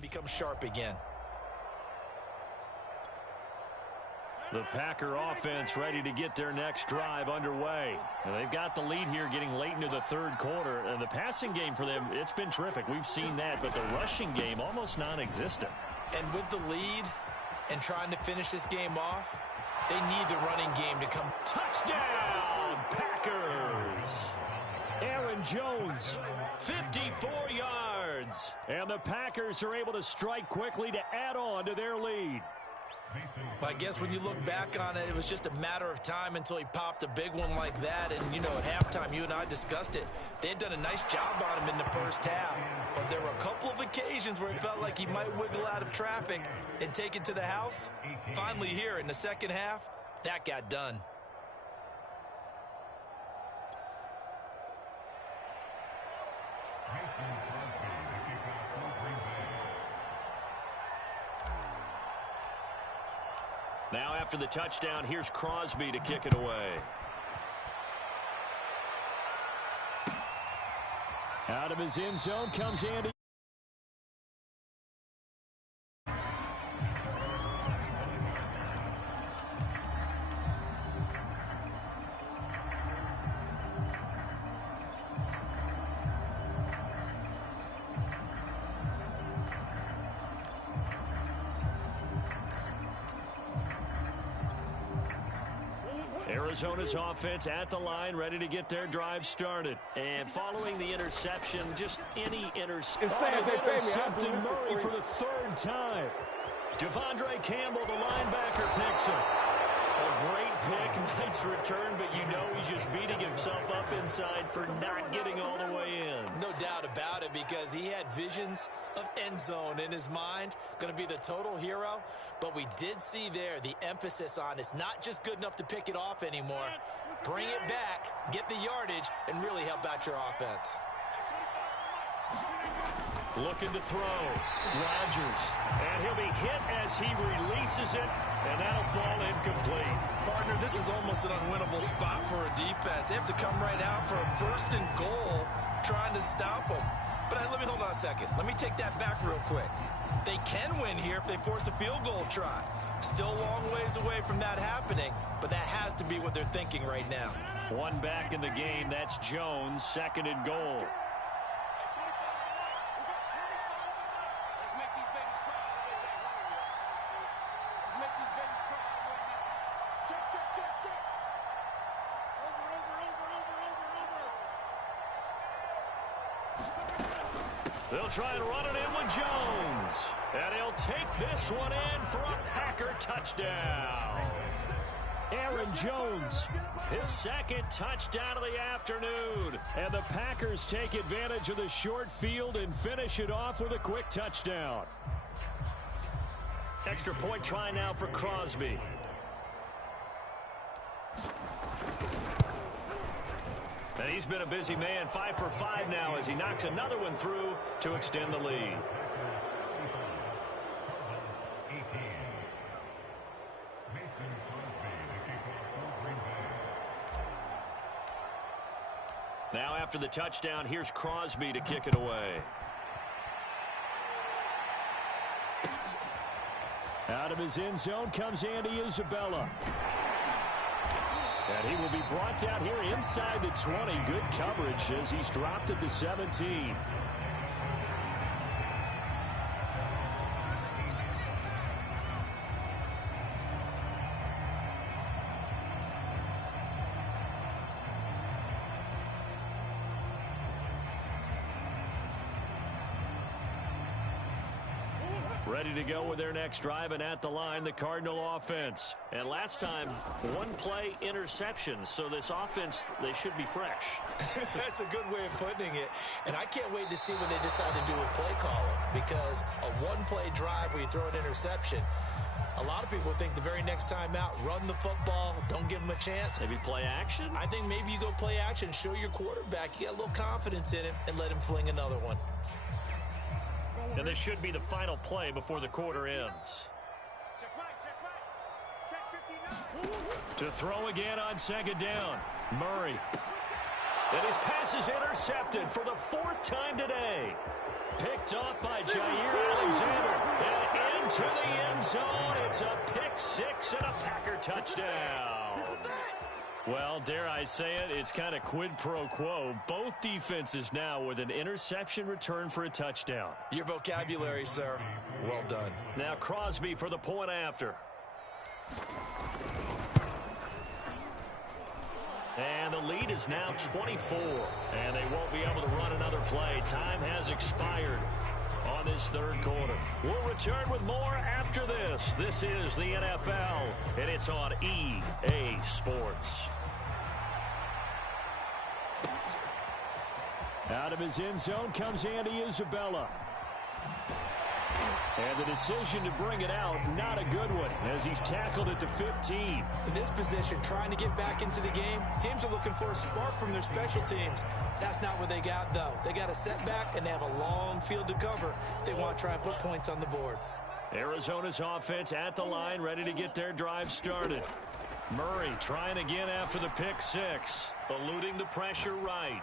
and become sharp again. The Packer offense ready to get their next drive underway. And they've got the lead here getting late into the third quarter. And the passing game for them, it's been terrific. We've seen that, but the rushing game almost non-existent. And with the lead and trying to finish this game off, they need the running game to come. Touchdown, Packers! Aaron Jones, 54 yards. And the Packers are able to strike quickly to add on to their lead. Well, I guess when you look back on it, it was just a matter of time until he popped a big one like that. And, you know, at halftime, you and I discussed it. They had done a nice job on him in the first half. But there were a couple of occasions where it felt like he might wiggle out of traffic and take it to the house. Finally here in the second half, that got done. Now after the touchdown, here's Crosby to kick it away. Out of his end zone comes Andy. Arizona's offense at the line, ready to get their drive started. And following the interception, just any interception. Intercepted Murray for the third time. Devondre Campbell, the linebacker, picks him. A great pick, nice return, but you know he's just beating himself up inside for not getting all the way in. No doubt about it, because he had visions of end zone in his mind. Going to be the total hero. But we did see there the emphasis on it's not just good enough to pick it off anymore. Bring it back, get the yardage, and really help out your offense. Looking to throw. Rodgers. And he'll be hit as he releases it, and that'll fall incomplete. Partner, this is almost an unwinnable spot for a defense. They have to come right out for a first and goal trying to stop them. But let me hold on a second. Let me take that back real quick. They can win here if they force a field goal try. Still a long ways away from that happening, but that has to be what they're thinking right now. One back in the game. That's Jones, second and goal. They'll try and run it in with Jones. And he'll take this one in for a Packer touchdown. Aaron Jones, his second touchdown of the afternoon. And the Packers take advantage of the short field and finish it off with a quick touchdown. Extra point try now for Crosby. And he's been a busy man, 5 for 5 now as he knocks another one through to extend the lead. Now after the touchdown, here's Crosby to kick it away. Out of his end zone comes Andy Isabella. And he will be brought down here inside the 20. Good coverage as he's dropped at the 17. Ready to go with their next drive, and at the line, the Cardinal offense. And last time, one-play interceptions, so this offense, they should be fresh. That's a good way of putting it. And I can't wait to see what they decide to do with play calling, because a one-play drive where you throw an interception, a lot of people think the very next time out, run the football, don't give them a chance. Maybe play action? I think maybe you go play action, show your quarterback, you get a little confidence in him, and let him fling another one. And this should be the final play before the quarter ends. To throw again on second down. Murray. And his pass is intercepted for the fourth time today. picked off by Jair Alexander. And into the end zone. It's a pick six and a Packer touchdown. Well, dare I say it, it's kind of quid pro quo. Both defenses now with an interception return for a touchdown. Your vocabulary, sir. Well done. Now Crosby for the point after. And the lead is now 24. And they won't be able to run another play. Time has expired on this third quarter. We'll return with more after this. This is the NFL, and it's on EA Sports. Out of his end zone comes Andy Isabella. And the decision to bring it out, not a good one, as he's tackled at the 15. In this position, trying to get back into the game, teams are looking for a spark from their special teams. That's not what they got, though. They got a setback, and they have a long field to cover if they want to try and put points on the board. Arizona's offense at the line, ready to get their drive started. Murray trying again after the pick six, eluding the pressure right.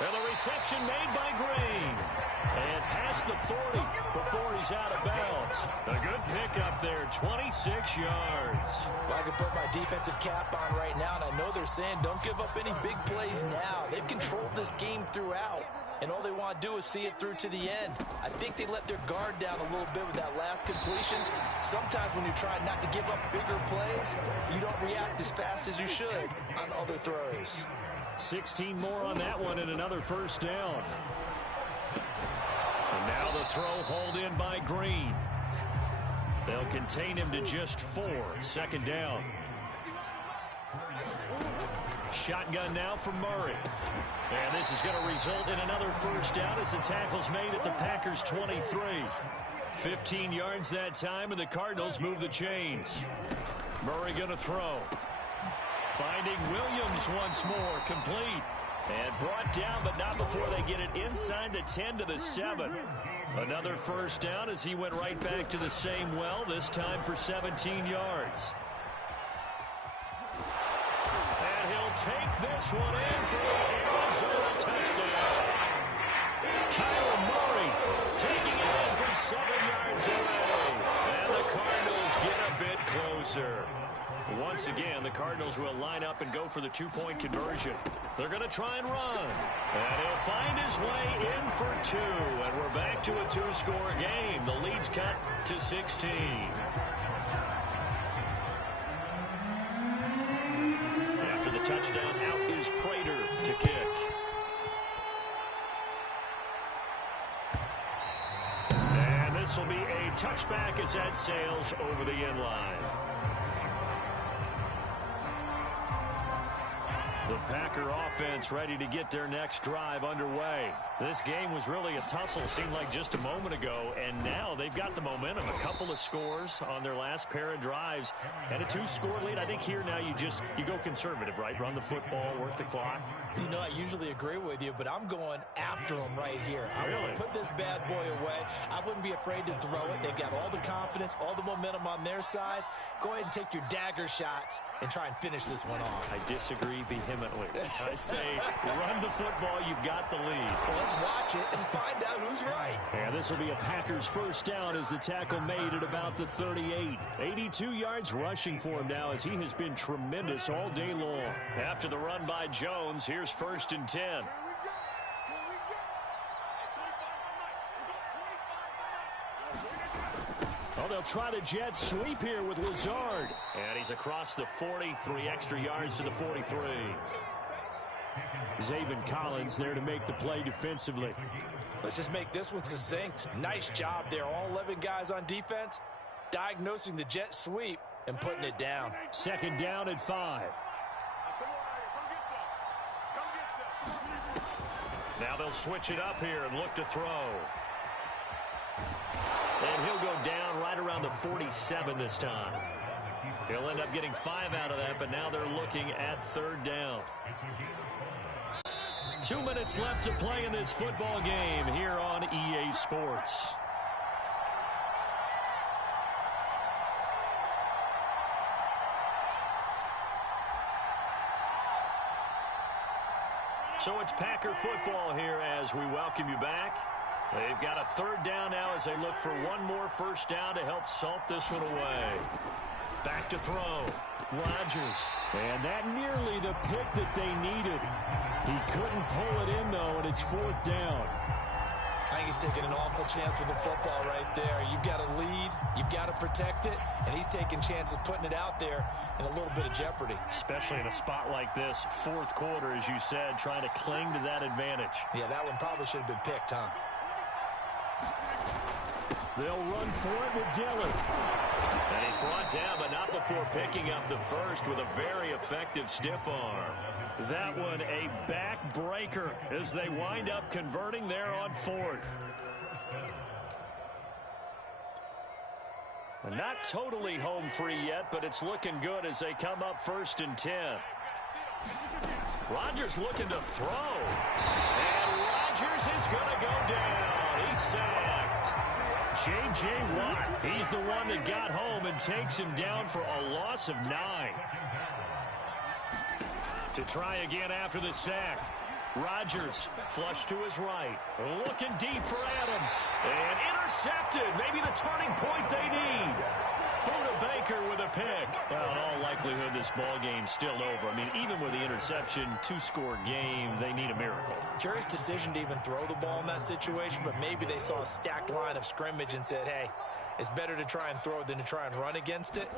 And the reception made by Green. And past the 40 before he's out of bounds. A good pickup there, 26 yards. Well, I can put my defensive cap on right now, and I know they're saying don't give up any big plays now. They've controlled this game throughout, and all they want to do is see it through to the end. I think they let their guard down a little bit with that last completion. Sometimes when you try not to give up bigger plays, you don't react as fast as you should on other throws. 16 more on that one and another first down. And now the throw hauled in by Green. They'll contain him to just 4. Second down. Shotgun now for Murray. And this is going to result in another first down as the tackle's made at the Packers' 23. 15 yards that time, and the Cardinals move the chains. Murray going to throw. Finding Williams once more, complete. And brought down, but not before they get it inside the 10 to the 7. Another first down as he went right back to the same well, this time for 17 yards. And he'll take this one in for the Arizona touchdown. Kyler Murray taking it in from 7 yards away. And the Cardinals get a bit closer. Once again, the Cardinals will line up and go for the two-point conversion. They're going to try and run. And he'll find his way in for 2. And we're back to a 2-score game. The lead's cut to 16. After the touchdown, out is Prater to kick. And this will be a touchback as that sails over the end line. The Packer offense ready to get their next drive underway. This game was really a tussle, seemed like just a moment ago, and now they've got the momentum. A couple of scores on their last pair of drives, and a 2-score lead. I think here now you go conservative, right? Run the football, work the clock. You know, I usually agree with you, but I'm going after them right here. I want to put this bad boy away. I wouldn't be afraid to throw it. They've got all the confidence, all the momentum on their side. Go ahead and take your dagger shots and try and finish this one off. I disagree vehemently. I say run the football. You've got the lead. Well, let's watch it and find out who's right. And this will be a Packers first down as the tackle made at about the 38. 82 yards rushing for him now as he has been tremendous all day long. After the run by Jones, here's first and 10. Oh, they'll try the jet sweep here with Lazard. And he's across the 40, 3 extra yards to the 43. Zaven Collins there to make the play defensively. Let's just make this one succinct. Nice job there. All 11 guys on defense diagnosing the jet sweep and putting it down. Second down at 5. Now they'll switch it up here and look to throw. And he'll go down right around the 47 this time. He'll end up getting 5 out of that, but now they're looking at third down. 2 minutes left to play in this football game here on EA Sports. So it's Packer football here as we welcome you back. They've got a third down now as they look for one more first down to help salt this one away. Back to throw. Rodgers. And that nearly the pick that they needed. He couldn't pull it in, though, and it's fourth down. I think he's taking an awful chance with the football right there. You've got to lead, you've got to protect it, and he's taking chances putting it out there in a little bit of jeopardy. Especially in a spot like this, fourth quarter, as you said, trying to cling to that advantage. Yeah, that one probably should have been picked, huh? They'll run for it with Dillon. And he's brought down, but not before picking up the first with a very effective stiff arm. That one a backbreaker as they wind up converting there on fourth. And not totally home free yet, but it's looking good as they come up 1st and 10. Rodgers looking to throw. And Rodgers is going to go down. He's sacked. J.J. Watt, he's the one that got home and takes him down for a loss of 9. To try again after the sack. Rodgers flush to his right. Looking deep for Adams. And intercepted. Maybe the turning point they need. Buda Baker with a pick. Well, in all likelihood, this ball game's still over. I mean, even with the interception, 2-score game, they need a miracle. Curious decision to even throw the ball in that situation, but maybe they saw a stacked line of scrimmage and said, hey, it's better to try and throw than to try and run against it.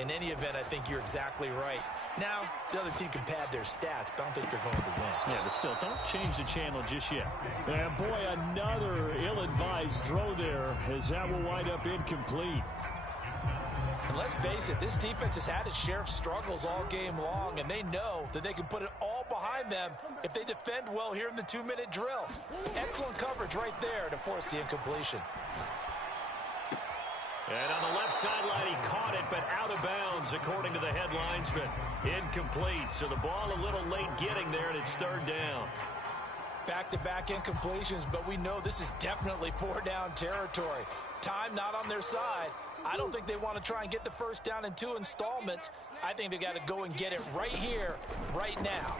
In any event, I think you're exactly right. Now, the other team can pad their stats, but I don't think they're going to win. Yeah, but still, don't change the channel just yet. And boy, another ill-advised throw there as that will wind up incomplete. And let's face it, this defense has had its share of struggles all game long, and they know that they can put it all behind them if they defend well here in the 2-minute drill. Excellent coverage right there to force the incompletion. And on the left sideline, he caught it, but out of bounds, according to the headlinesman. Incomplete, so the ball a little late getting there, and it's third down. Back-to-back incompletions, but we know this is definitely four-down territory. Time not on their side. I don't think they want to try and get the first down in 2 installments. I think they got to go and get it right here, right now.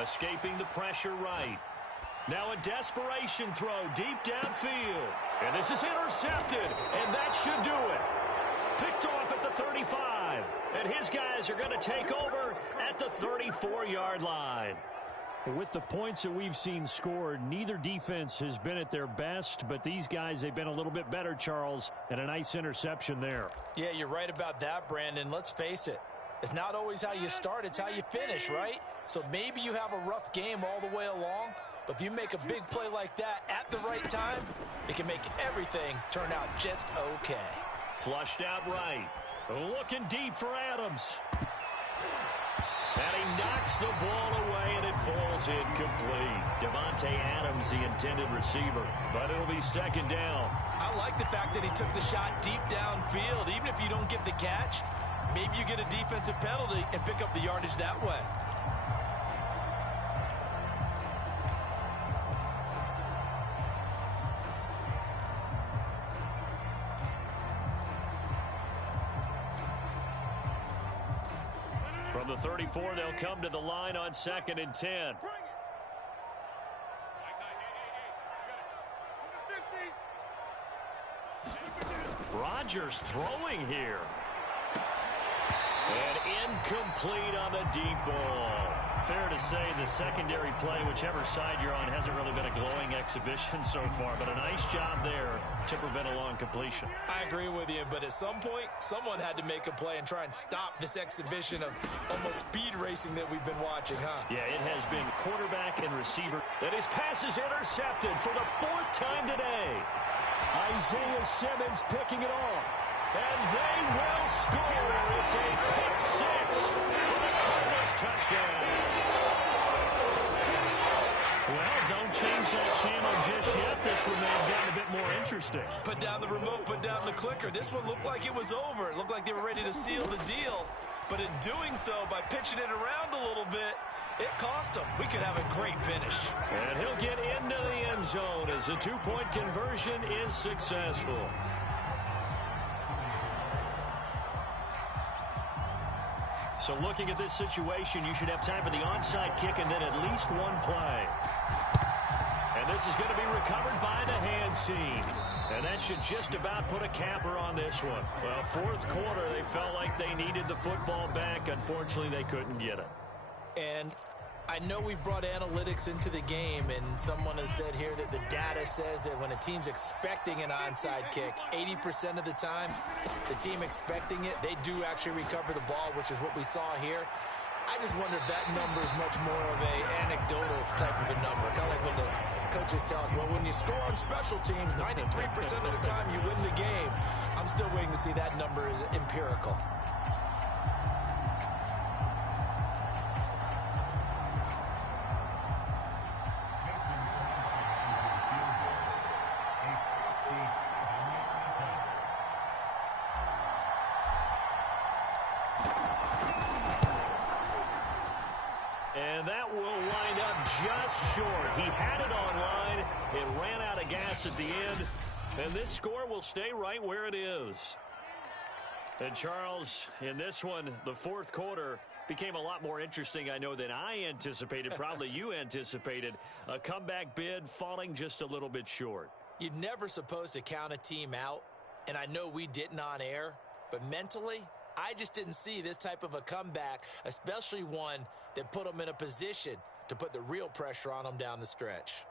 Escaping the pressure right. Now a desperation throw deep downfield. And this is intercepted, and that should do it. Picked off at the 35. And his guys are going to take over at the 34-yard line. With the points that we've seen scored, neither defense has been at their best, but these guys, they've been a little bit better, Charles, and a nice interception there. Yeah, you're right about that, Brandon. Let's face it. It's not always how you start, it's how you finish, right? So maybe you have a rough game all the way along, but if you make a big play like that at the right time, it can make everything turn out just okay. Flushed out right. Looking deep for Adams. And he knocks the ball away, and it falls incomplete. Devontae Adams, the intended receiver, but it'll be second down. I like the fact that he took the shot deep downfield. Even if you don't get the catch, maybe you get a defensive penalty and pick up the yardage that way. From the 34, they'll come to the line on 2nd and 10. Rodgers throwing here. And incomplete on the deep ball. Fair to say the secondary play, whichever side you're on, hasn't really been a glowing exhibition so far, but a nice job there to prevent a long completion. I agree with you, but at some point, someone had to make a play and try and stop this exhibition of almost speed racing that we've been watching, huh? Yeah, it has been quarterback and receiver. And his pass is intercepted for the 4th time today. Isaiah Simmons picking it off. And they will score. It's a pick 6 for the Cardinals touchdown. Well, don't change that channel just yet. This one may have gotten a bit more interesting. Put down the remote, put down the clicker. This one looked like it was over. It looked like they were ready to seal the deal. But in doing so, by pitching it around a little bit, it cost them. We could have a great finish. And he'll get into the end zone as the 2-point conversion is successful. So looking at this situation, you should have time for the onside kick and then at least one play. And this is going to be recovered by the hands team. And that should just about put a capper on this one. Well, fourth quarter, they felt like they needed the football back. Unfortunately, they couldn't get it. And I know we brought analytics into the game, and someone has said here that the data says that when a team's expecting an onside kick, 80% of the time, the team expecting it, they do actually recover the ball, which is what we saw here. I just wonder if that number is much more of an anecdotal type of a number. Kind of like when the coaches tell us, well, when you score on special teams, 93% of the time you win the game. I'm still waiting to see that number is empirical. And that will wind up just short. He had it online. It ran out of gas at the end. And this score will stay right where it is. And Charles, in this one, the fourth quarter became a lot more interesting, I know, than I anticipated. Probably you anticipated. A comeback bid falling just a little bit short. You're never supposed to count a team out. And I know we didn't on air. But mentally, I just didn't see this type of a comeback, especially one that put them in a position to put the real pressure on them down the stretch.